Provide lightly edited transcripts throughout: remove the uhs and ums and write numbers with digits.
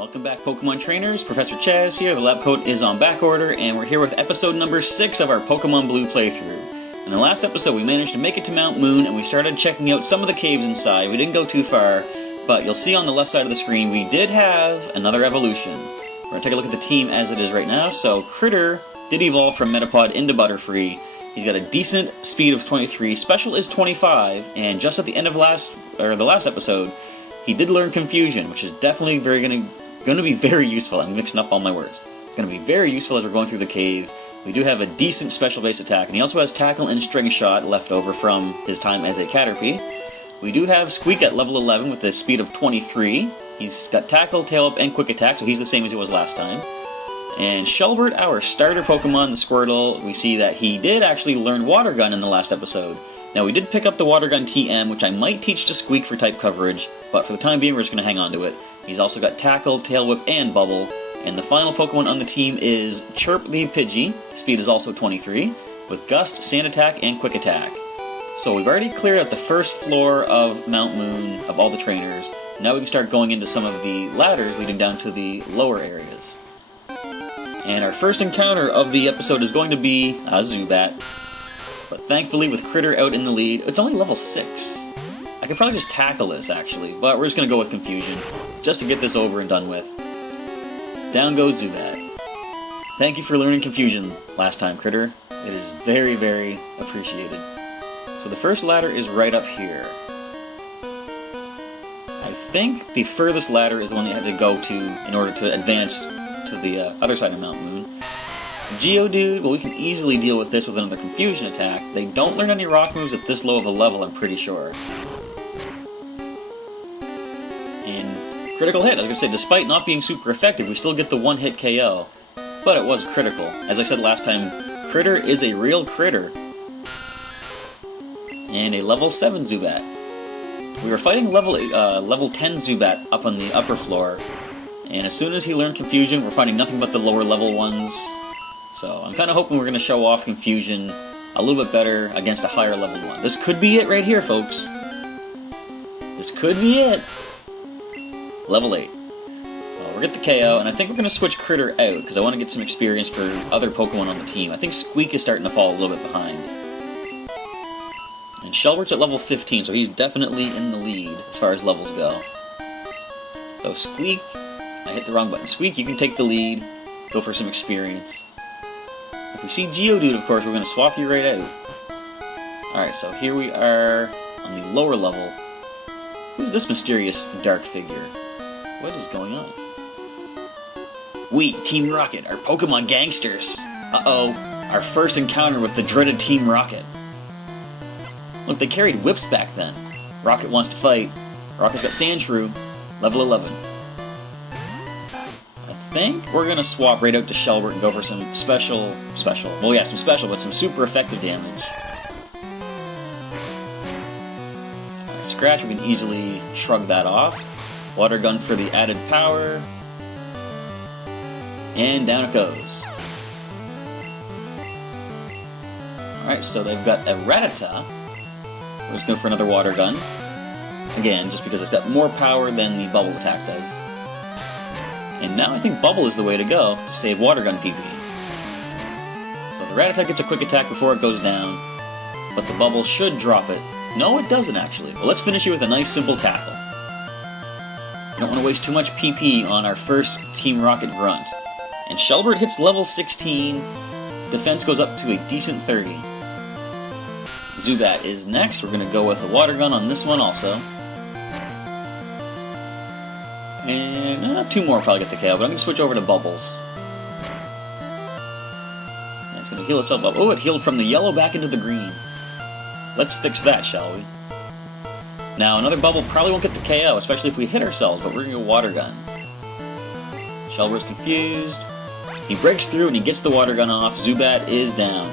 Welcome back, Pokemon trainers. Professor Chaz here. The lab coat is on back order, and we're here with episode number 6 of our Pokemon Blue playthrough. In the last episode, we managed to make it to Mount Moon, and we started checking out some of the caves inside. We didn't go too far, but you'll see on the left side of the screen, we did have another evolution. We're going to take a look at the team as it is right now. So, Critter did evolve from Metapod into Butterfree. He's got a decent speed of 23, special is 25, and just at the end of the last episode, he did learn Confusion, which is definitely going to be very useful. I'm mixing up all my words. It's going to be very useful as we're going through the cave. We do have a decent special base attack, and he also has Tackle and String Shot left over from his time as a Caterpie. We do have Squeak at level 11 with a speed of 23. He's got Tackle, Tail Up, and Quick Attack, so he's the same as he was last time. And Shelbert, our starter Pokemon, the Squirtle, we see that he did actually learn Water Gun in the last episode. Now, we did pick up the Water Gun TM, which I might teach to Squeak for type coverage, but for the time being, we're just going to hang on to it. He's also got Tackle, Tail Whip, and Bubble. And the final Pokemon on the team is Chirp the Pidgey. Speed is also 23, with Gust, Sand Attack, and Quick Attack. So we've already cleared out the first floor of Mount Moon, of all the trainers. Now we can start going into some of the ladders leading down to the lower areas. And our first encounter of the episode is going to be a Zubat. But thankfully, with Critter out in the lead, it's only level 6. I could probably just tackle this, actually, but we're just going to go with Confusion, just to get this over and done with. Down goes Zubat. Thank you for learning Confusion last time, Critter. It is very, very appreciated. So the first ladder is right up here. I think the furthest ladder is the one you have to go to in order to advance to the other side of Mount Moon. Geodude, well, we can easily deal with this with another Confusion attack. They don't learn any rock moves at this low of a level, I'm pretty sure. And critical hit, I was going to say, despite not being super effective, we still get the one-hit KO. But it was critical. As I said last time, Critter is a real critter. And a level 7 Zubat. We were fighting level 10 Zubat up on the upper floor, and as soon as he learned Confusion, we're finding nothing but the lower level ones. So I'm kind of hoping we're going to show off Confusion a little bit better against a higher level one. This could be it right here, folks. This could be it. Level 8. Well, we'll get the KO, and I think we're going to switch Critter out, because I want to get some experience for other Pokemon on the team. I think Squeak is starting to fall a little bit behind. And Shelbert's at level 15, so he's definitely in the lead as far as levels go. So Squeak, I hit the wrong button. Squeak, you can take the lead, go for some experience. If we see Geodude, of course, we're going to swap you right out. Alright, so here we are on the lower level. Who's this mysterious dark figure? What is going on? We, Team Rocket, are Pokemon gangsters. Uh-oh, our first encounter with the dreaded Team Rocket. Look, they carried whips back then. Rocket wants to fight. Rocket's got Sandshrew, level 11. I think we're going to swap right out to Shelbert and go for some special. Well, yeah, some special, but some super effective damage. Alright, Scratch, we can easily shrug that off. Water Gun for the added power. And down it goes. Alright, so they've got a Rattata. We're just going for another Water Gun. Again, just because it's got more power than the Bubble attack does. And now I think Bubble is the way to go to save Water Gun PvP. So the Rattata gets a quick attack before it goes down, but the Bubble should drop it. No, it doesn't actually. Well, let's finish it with a nice simple tackle. Don't want to waste too much PP on our first Team Rocket grunt. And Shelbert hits level 16. Defense goes up to a decent 30. Zubat is next. We're going to go with a Water Gun on this one also. And 2 more probably get the KO, but I'm going to switch over to Bubbles. And it's going to heal itself up. Oh, it healed from the yellow back into the green. Let's fix that, shall we? Now, another Bubble probably won't get the KO, especially if we hit ourselves, but we're going to go Water Gun. Shelbert's confused. He breaks through and he gets the Water Gun off. Zubat is down.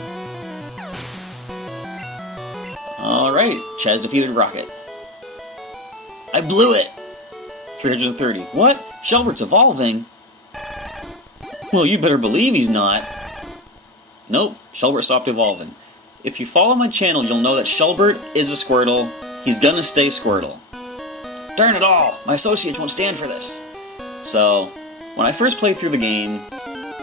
Alright, Chaz defeated Rocket. I blew it! 330. What? Shelbert's evolving? Well, you better believe he's not. Nope, Shelbert stopped evolving. If you follow my channel, you'll know that Shelbert is a Squirtle. He's gonna stay Squirtle. Darn it all! My associates won't stand for this. So, when I first played through the game,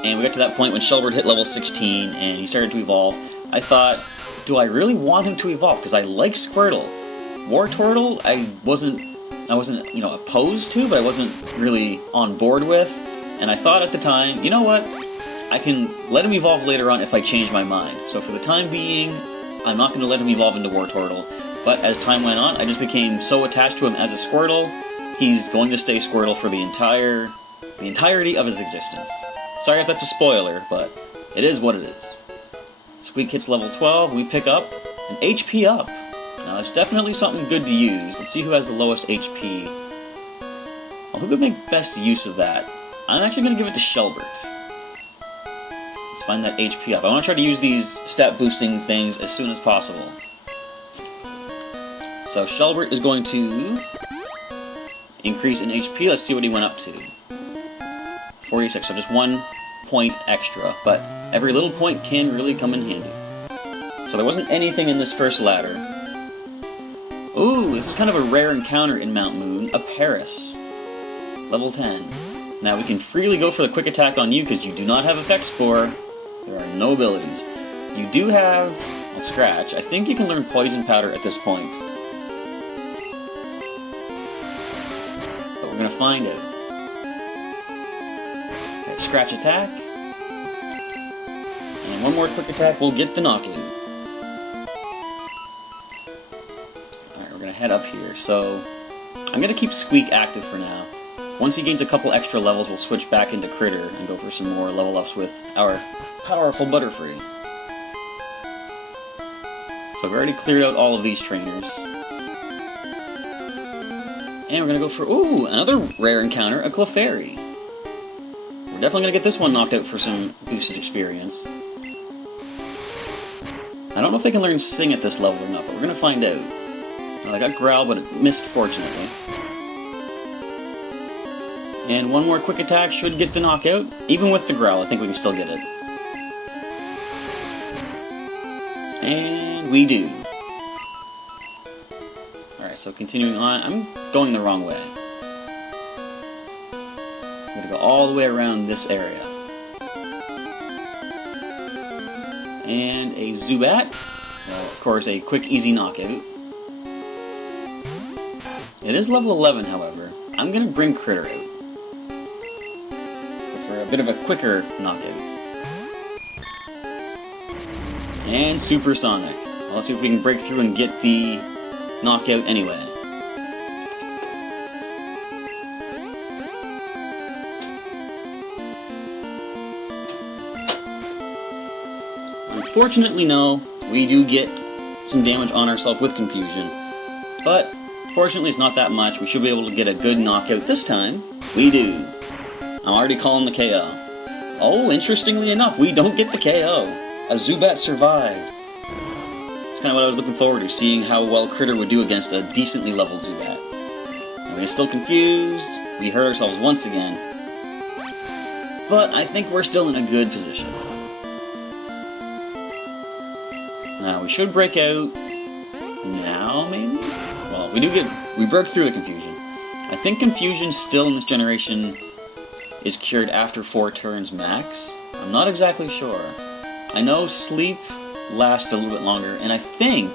and we got to that point when Shelbert hit level 16 and he started to evolve, I thought, do I really want him to evolve? Because I like Squirtle. Wartortle, I wasn't, opposed to, but I wasn't really on board with. And I thought at the time, you know what? I can let him evolve later on if I change my mind. So for the time being, I'm not going to let him evolve into Wartortle. But as time went on, I just became so attached to him as a Squirtle, he's going to stay Squirtle for the entirety of his existence. Sorry if that's a spoiler, but it is what it is. Squeak hits level 12, we pick up an HP up. Now that's definitely something good to use. Let's see who has the lowest HP. Well, who could make best use of that? I'm actually going to give it to Shelbert. Let's find that HP up. I want to try to use these stat boosting things as soon as possible. So Shelbert is going to increase in HP. Let's see what he went up to. 46, so just 1 point extra, but every little point can really come in handy. So there wasn't anything in this first ladder. Ooh, this is kind of a rare encounter in Mount Moon, a Paris. Level 10. Now we can freely go for the quick attack on you because you do not have effect score. There are no abilities. You do have a scratch. I think you can learn Poison Powder at this point. But we're going to find out. Okay, scratch attack. And one more quick attack will get the knockout. Alright, we're going to head up here. So, I'm going to keep Squeak active for now. Once he gains a couple extra levels, we'll switch back into Critter and go for some more level ups with our powerful Butterfree. So I've already cleared out all of these trainers. And we're going to go for, ooh, another rare encounter, a Clefairy. We're definitely going to get this one knocked out for some boosted experience. I don't know if they can learn Sing at this level or not, but we're going to find out. Well, I got Growl, but it missed fortunately. And one more quick attack should get the knockout. Even with the Growl, I think we can still get it. And we do. Alright, so continuing on. I'm going the wrong way. I'm going to go all the way around this area. And a Zubat. Well, of course, a quick, easy knockout. It is level 11, however. I'm going to bring Critter out. For a bit of a quicker knockout. And Supersonic. Well, let's see if we can break through and get the knockout anyway. Unfortunately, no. We do get some damage on ourselves with Confusion. But, fortunately, it's not that much. We should be able to get a good knockout this time. We do. I'm already calling the KO. Oh, interestingly enough, we don't get the KO. A Zubat survived. It's kind of what I was looking forward to, seeing how well Critter would do against a decently leveled Zubat. And we're still confused. We hurt ourselves once again. But I think we're still in a good position. Now, we should break out now, maybe? Well, we broke through the Confusion. I think Confusion still in this generation is cured after 4 turns max. I'm not exactly sure. I know Sleep lasts a little bit longer, and I think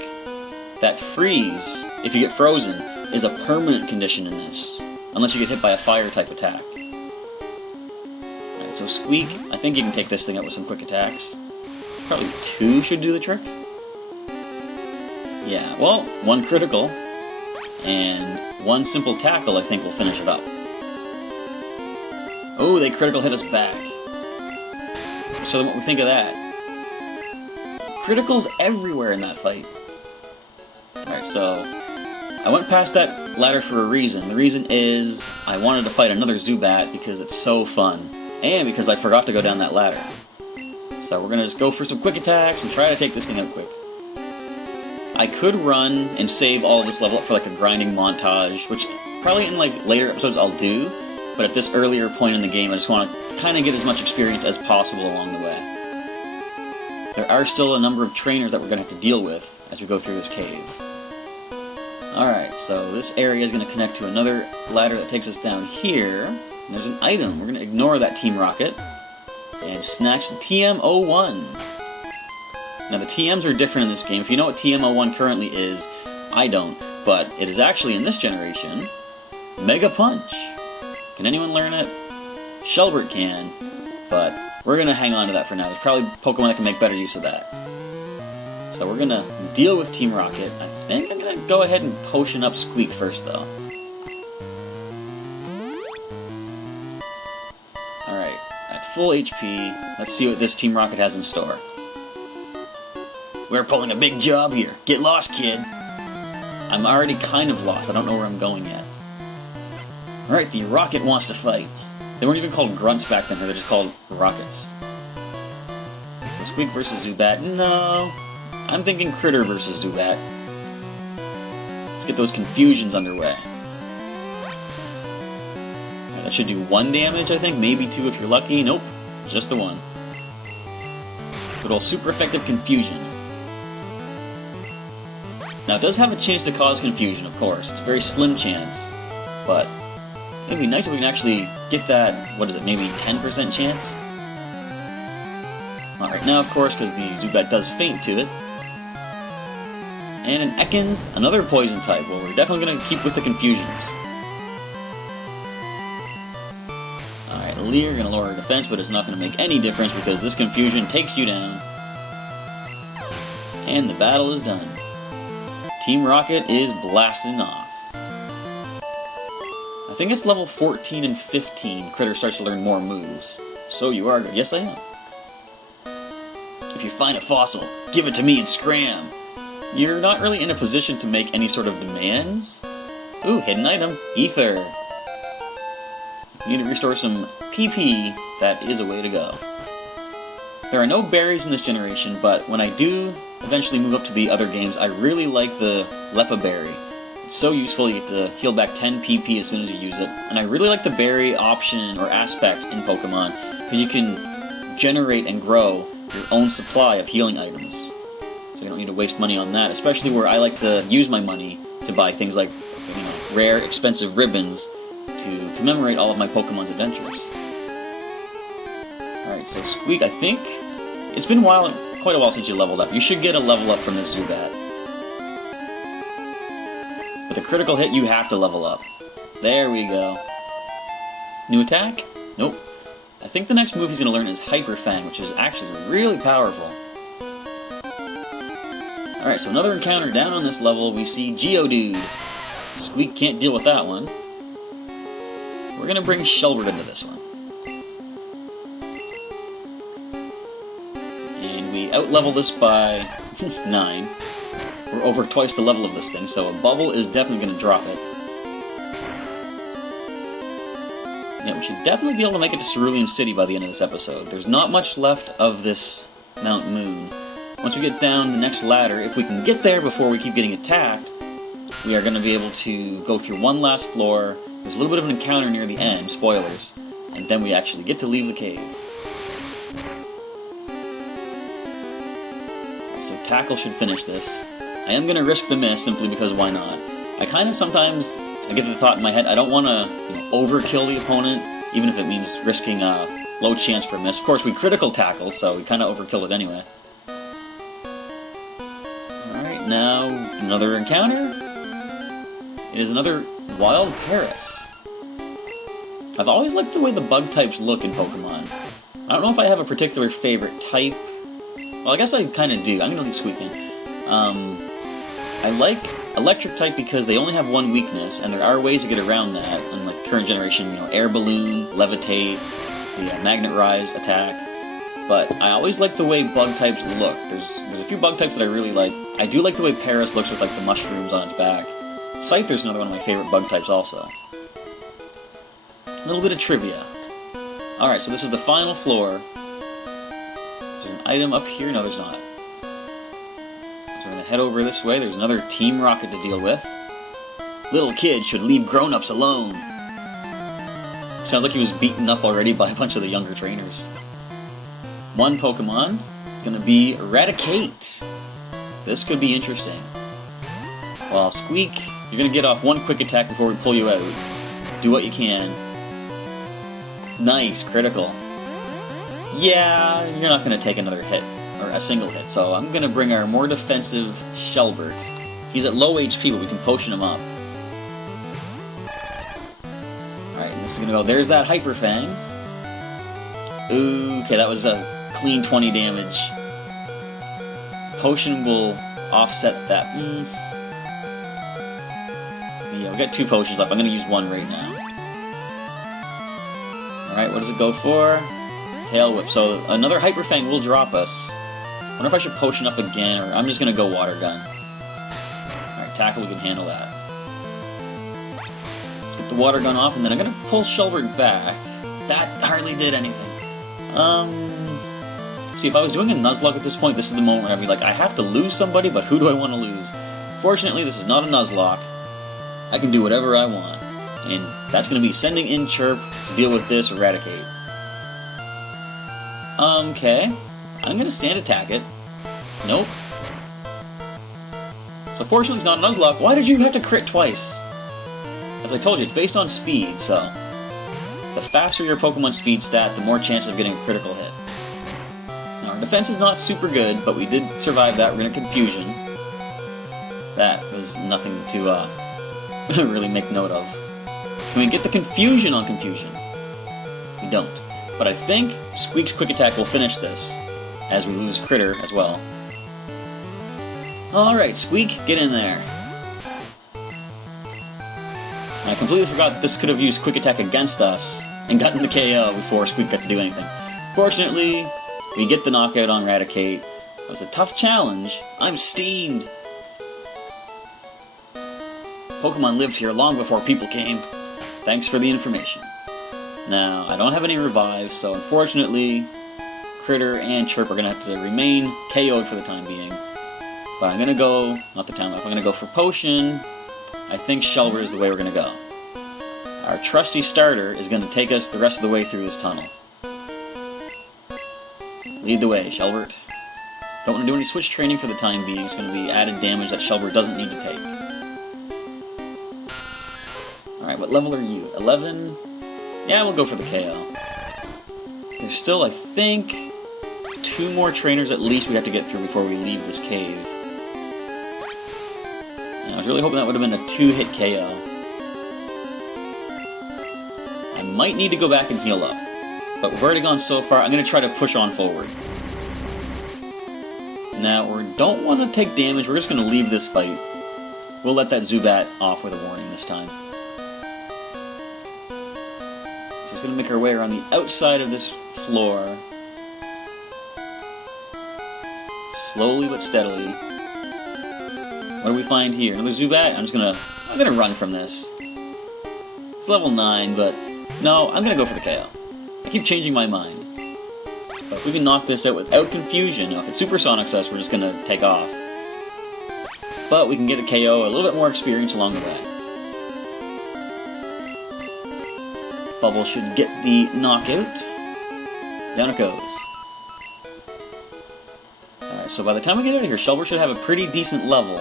that Freeze, if you get frozen, is a permanent condition in this, unless you get hit by a fire-type attack. Alright, so Squeak, I think you can take this thing out with some quick attacks. Probably 2 should do the trick. Yeah, well, 1 critical, and 1 simple tackle I think will finish it up. Oh, they critical hit us back. So what we think of that. Criticals everywhere in that fight. Alright, so I went past that ladder for a reason. The reason is I wanted to fight another Zubat because it's so fun. And because I forgot to go down that ladder. So we're going to just go for some quick attacks and try to take this thing out quick. I could run and save all of this level up for like a grinding montage, which probably in like later episodes I'll do. But at this earlier point in the game, I just want to kind of get as much experience as possible along the way. There are still a number of trainers that we're going to have to deal with as we go through this cave. Alright, so this area is going to connect to another ladder that takes us down here. And there's an item. We're going to ignore that Team Rocket and snatch the TM01. Now the TMs are different in this game. If you know what TM01 currently is, I don't. But it is actually, in this generation, Mega Punch. Can anyone learn it? Shelbert can, but we're going to hang on to that for now. There's probably Pokemon that can make better use of that. So we're going to deal with Team Rocket. I think I'm going to go ahead and potion up Squeak first, though. Alright, at full HP, let's see what this Team Rocket has in store. We're pulling a big job here. Get lost, kid. I'm already kind of lost. I don't know where I'm going yet. Alright, the Rocket wants to fight. They weren't even called Grunts back then, they're just called Rockets. So Squeak versus Zubat. No, I'm thinking Critter versus Zubat. Let's get those confusions underway. Right, that should do 1 damage, I think. Maybe 2 if you're lucky. Nope, just the 1. Good old super effective confusion. Now, it does have a chance to cause confusion, of course. It's a very slim chance, but it'd be nice if we can actually get that, what is it, maybe 10% chance? Alright, now, of course, because the Zubat does faint to it. And an Ekans, another poison type. Well, we're definitely going to keep with the confusions. Alright, Leer going to lower our defense, but it's not going to make any difference because this confusion takes you down. And the battle is done. Team Rocket is blasting off. I think it's level 14 and 15 Critter starts to learn more moves. So you are good. Yes, I am. If you find a fossil, give it to me and scram. You're not really in a position to make any sort of demands. Ooh, hidden item. Ether. You need to restore some PP. That is a way to go. There are no berries in this generation, but when I do eventually move up to the other games, I really like the Lepa Berry. It's so useful. You get to heal back 10 PP as soon as you use it. And I really like the berry option or aspect in Pokemon, because you can generate and grow your own supply of healing items. So you don't need to waste money on that, especially where I like to use my money to buy things like, you know, rare, expensive ribbons to commemorate all of my Pokemon's adventures. Alright, so Squeak, I think it's been quite a while since you leveled up. You should get a level up from this Zubat. With a critical hit, you have to level up. There we go. New attack? Nope. I think the next move he's going to learn is Hyper Fang, which is actually really powerful. Alright, so another encounter down on this level, we see Geodude. Squeak can't deal with that one. We're going to bring Shelbert into this one. And we out-level this by 9. We're over twice the level of this thing, so a bubble is definitely going to drop it. Yeah, we should definitely be able to make it to Cerulean City by the end of this episode. There's not much left of this Mount Moon. Once we get down the next ladder, if we can get there before we keep getting attacked, we are going to be able to go through one last floor. There's a little bit of an encounter near the end, spoilers, and then we actually get to leave the cave. So Tackle should finish this. I am going to risk the miss simply because why not? I kind of sometimes get the thought in my head, I don't want to overkill the opponent, even if it means risking a low chance for a miss. Of course, we critical tackle, so we kind of overkill it anyway. Alright, now another encounter. It is another Wild Paris. I've always liked the way the bug types look in Pokemon. I don't know if I have a particular favorite type. Well, I guess I kind of do. I'm going to leave Squeak in. I like Electric type because they only have one weakness, and there are ways to get around that. In like current generation, Air Balloon, Levitate, the Magnet Rise attack. But I always like the way bug types look. There's a few bug types that I really like. I do like the way Paris looks with like the mushrooms on its back. Scyther's another one of my favorite bug types also. A little bit of trivia. Alright, so this is the final floor. Is there an item up here? No, there's not. So we're going to head over this way. There's another Team Rocket to deal with. Little kid should leave grown-ups alone. Sounds like he was beaten up already by a bunch of the younger trainers. One Pokemon is going to be Eradicate. This could be interesting. Well, Squeak, you're going to get off one quick attack before we pull you out. Do what you can. Nice, critical. Yeah, you're not going to take another hit, or a single hit, so I'm going to bring our more defensive Shelbert. He's at low HP, but we can potion him up. Alright, this is going to go, there's that Hyper Fang. Ooh, okay, that was a clean 20 damage. Potion will offset that. Yeah, we got 2 potions left. I'm going to use 1 right now. Alright, what does it go for? Tail Whip. So another Hyper Fang will drop us. I wonder if I should potion up again, or I'm just going to go Water Gun. Alright, Tackle, we can handle that. Let's get the Water Gun off, and then I'm going to pull Shelbert back. That hardly did anything. See, if I was doing a Nuzlocke at this point, this is the moment where I'd be like, I have to lose somebody, but who do I want to lose? Fortunately, this is not a Nuzlocke. I can do whatever I want. And that's going to be sending in Chirp to deal with this Eradicate. Okay. I'm going to Sand Attack it. Nope. So fortunately it's not a Nuzlocke. Why did you have to crit twice? As I told you, it's based on speed, so the faster your Pokemon speed stat, the more chance of getting a critical hit. Now, our defense is not super good, but we did survive that Rin of Confusion. That was nothing to really make note of. Can we get the Confusion on Confusion? We don't. But I think Squeak's Quick Attack will finish this, as we lose Critter as well. Alright, Squeak, get in there. I completely forgot that this could have used Quick Attack against us and gotten the KO before Squeak got to do anything. Fortunately, we get the knockout on Raticate. It was a tough challenge. I'm steamed! Pokemon lived here long before people came. Thanks for the information. Now, I don't have any revives, so unfortunately, Critter and Chirp are going to have to remain KO'd for the time being. But I'm going to go, not the time left, I'm going to go for Potion. I think Shelbert is the way we're going to go. Our trusty starter is going to take us the rest of the way through this tunnel. Lead the way, Shelbert. Don't want to do any switch training for the time being. It's going to be added damage that Shelbert doesn't need to take. Alright, what level are you? 11? Yeah, we'll go for the KO. There's still, I think, 2 more trainers at least we have to get through before we leave this cave. And I was really hoping that would have been a 2-hit KO. I might need to go back and heal up. But we've already gone so far, I'm going to try to push on forward. Now, we don't want to take damage, we're just going to leave this fight. We'll let that Zubat off with a warning this time. So it's going to make our way around the outside of this floor. Slowly but steadily. What do we find here? Another Zubat? I'm gonna run from this. It's level 9, but no, I'm gonna go for the KO. I keep changing my mind. But if we can knock this out without confusion, if it supersonics us, we're just gonna take off. But we can get a KO, a little bit more experience along the way. Bubble should get the knockout. Down it goes. Alright, so by the time we get out of here, Shelbert should have a pretty decent level.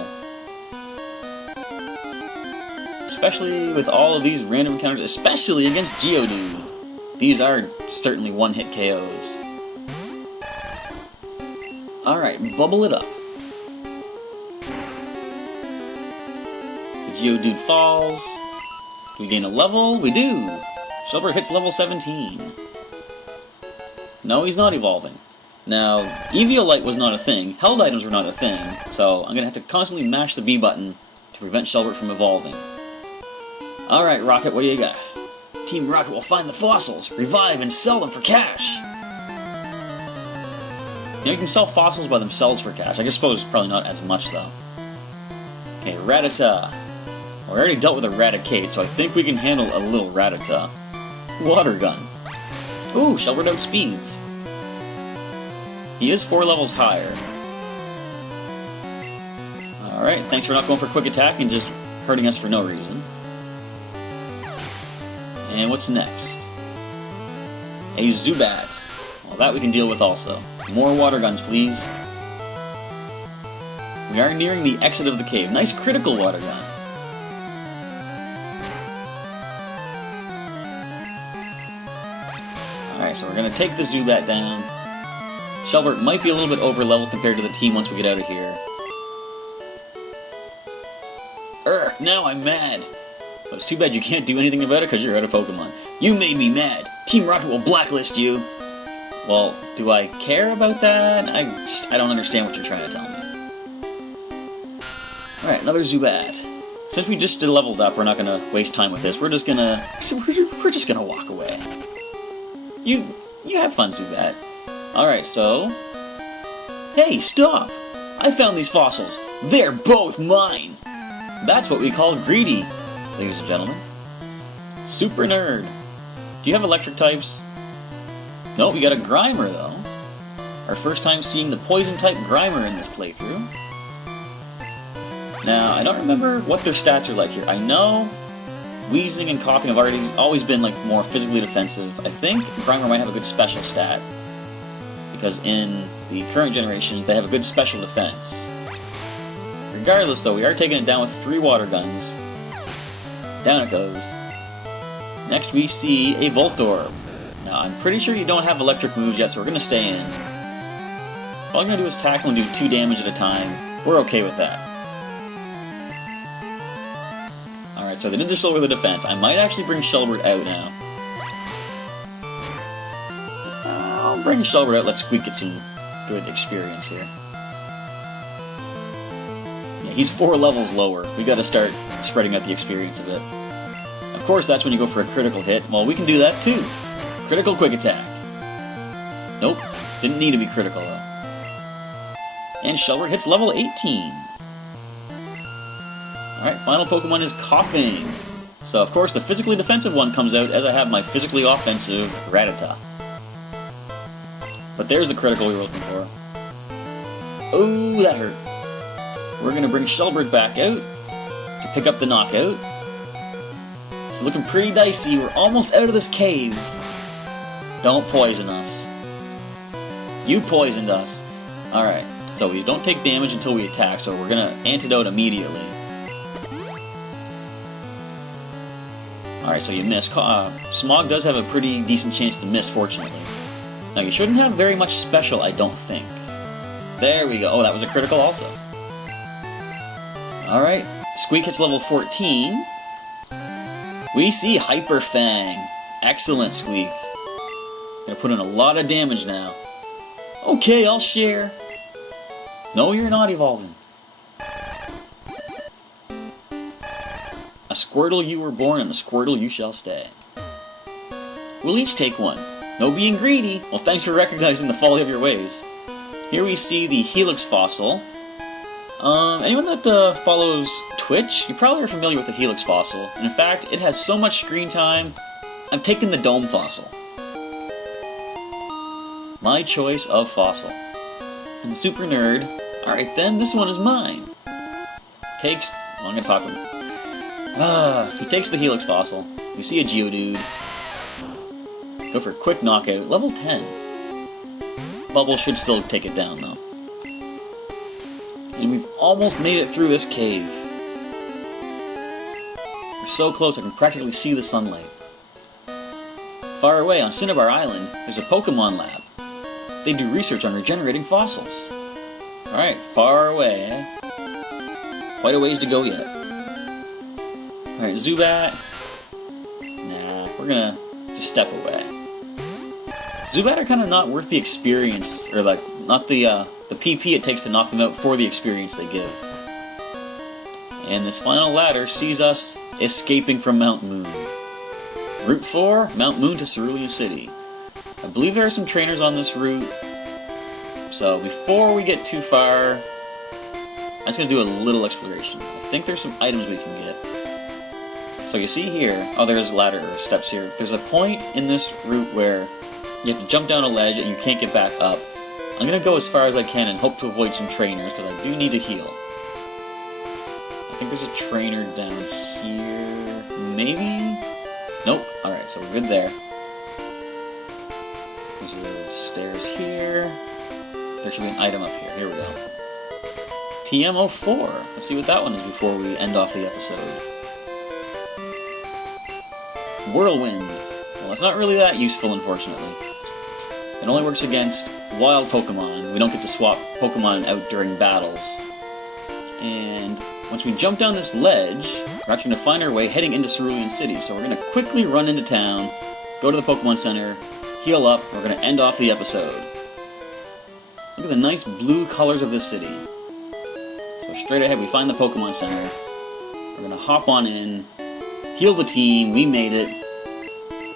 Especially with all of these random encounters, especially against Geodude. These are certainly one-hit KOs. Alright, bubble it up. The Geodude falls. Do we gain a level? We do! Shelbert hits level 17. No, he's not evolving. Now, Eviolite was not a thing, held items were not a thing, so I'm going to have to constantly mash the B button to prevent Shelbert from evolving. Alright, Rocket, what do you got? Team Rocket will find the fossils, revive, and sell them for cash! You know, you can sell fossils by themselves for cash. I suppose probably not as much, though. Okay, Rattata. Well, we already dealt with a Raticate, so I think we can handle a little Rattata. Water Gun. Ooh, Shelbert outspeeds. He is 4 levels higher. Alright, thanks for not going for Quick Attack and just hurting us for no reason. And what's next? A Zubat. Well, that we can deal with also. More Water Guns, please. We are nearing the exit of the cave. Nice critical Water Gun. Alright, so we're gonna take the Zubat down. Shelbert might be a little bit over level compared to the team once we get out of here. Now I'm mad. But it's too bad you can't do anything about it because you're out of Pokemon. You made me mad. Team Rocket will blacklist you. Well, do I care about that? I don't understand what you're trying to tell me. Alright, another Zubat. Since we just leveled up, we're not gonna waste time with this. We're just gonna walk away. You have fun, Zubat. Alright, so... Hey, stop! I found these fossils. They're both mine! That's what we call greedy, ladies and gentlemen. Super nerd. Do you have electric types? Nope, we got a Grimer, though. Our first time seeing the poison-type Grimer in this playthrough. Now, I don't remember what their stats are like here. I know Wheezing and Coughing have always been like more physically defensive. I think Grimer might have a good special stat, because in the current generations, they have a good special defense. Regardless, though, we are taking it down with 3 water guns. Down it goes. Next, we see a Voltorb. Now, I'm pretty sure you don't have electric moves yet, so we're going to stay in. All you're going to do is tackle and do 2 damage at a time. We're okay with that. Alright, so they did just lower the defense. I might actually bring Shelbert out now. I'll bring Shelbert out, let Squeak get some good experience here. Yeah, he's 4 levels lower. We gotta start spreading out the experience a bit. Of course, that's when you go for a critical hit. Well, we can do that too. Critical quick attack. Nope, didn't need to be critical though. And Shelbert hits level 18. Alright, final Pokemon is Coughing. So, of course, the physically defensive one comes out as I have my physically offensive Rattata. But there's the critical we were looking for. Oh, that hurt. We're going to bring Shelbert back out to pick up the knockout. It's looking pretty dicey. We're almost out of this cave. Don't poison us. You poisoned us. Alright, so we don't take damage until we attack, so we're going to antidote immediately. Alright, so you miss. Smog does have a pretty decent chance to miss, fortunately. Now, you shouldn't have very much special, I don't think. There we go. Oh, that was a critical also. Alright, Squeak hits level 14. We see Hyper Fang. Excellent, Squeak. Gonna put in a lot of damage now. Okay, I'll share. No, you're not evolving. A Squirtle you were born, and a Squirtle you shall stay. We'll each take one. No being greedy. Well, thanks for recognizing the folly of your ways. Here we see the Helix fossil. Anyone that follows Twitch, you probably are familiar with the Helix fossil. And in fact, it has so much screen time, I'm taking the Dome fossil. My choice of fossil. I'm super nerd. Alright then, this one is mine. Takes... well, I'm gonna talk with him. He takes the Helix fossil. We see a Geodude. Go for a quick knockout. Level 10. Bubble should still take it down, though. And we've almost made it through this cave. We're so close I can practically see the sunlight. Far away on Cinnabar Island, there's a Pokémon lab. They do research on regenerating fossils. Alright, far away, eh? Quite a ways to go yet. Alright, Zubat. Nah, we're gonna just step away. Zubat are kind of not worth the experience, or like, not the PP it takes to knock them out for the experience they give. And this final ladder sees us escaping from Mount Moon. Route 4, Mount Moon to Cerulean City. I believe there are some trainers on this route, so before we get too far, I'm just going to do a little exploration. I think there's some items we can get. So you see here, oh there's ladder or steps here. There's a point in this route where you have to jump down a ledge and you can't get back up. I'm going to go as far as I can and hope to avoid some trainers, because I do need to heal. I think there's a trainer down here, maybe? Nope. Alright, so we're good there. There's the stairs here. There should be an item up here. Here we go. TM04. Let's see what that one is before we end off the episode. Whirlwind. Well, it's not really that useful, unfortunately. It only works against wild Pokemon. We don't get to swap Pokemon out during battles. And once we jump down this ledge, we're actually going to find our way heading into Cerulean City. So we're going to quickly run into town, go to the Pokemon Center, heal up, we're going to end off the episode. Look at the nice blue colors of this city. So straight ahead we find the Pokemon Center. We're going to hop on in, heal the team, we made it.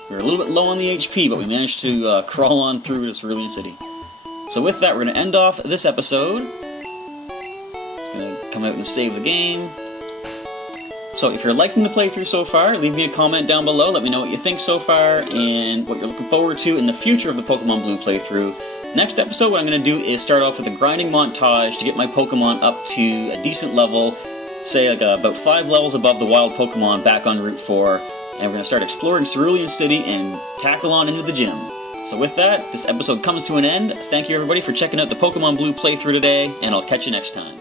We were a little bit low on the HP, but we managed to crawl on through to Cerulean City. So with that, we're going to end off this episode. It's going to come out and save the game. So if you're liking the playthrough so far, leave me a comment down below. Let me know what you think so far and what you're looking forward to in the future of the Pokemon Blue playthrough. Next episode, what I'm going to do is start off with a grinding montage to get my Pokemon up to a decent level, say like about 5 levels above the wild Pokemon back on Route 4. And we're going to start exploring Cerulean City and tackle on into the gym. So with that, this episode comes to an end. Thank you everybody for checking out the Pokemon Blue playthrough today, and I'll catch you next time.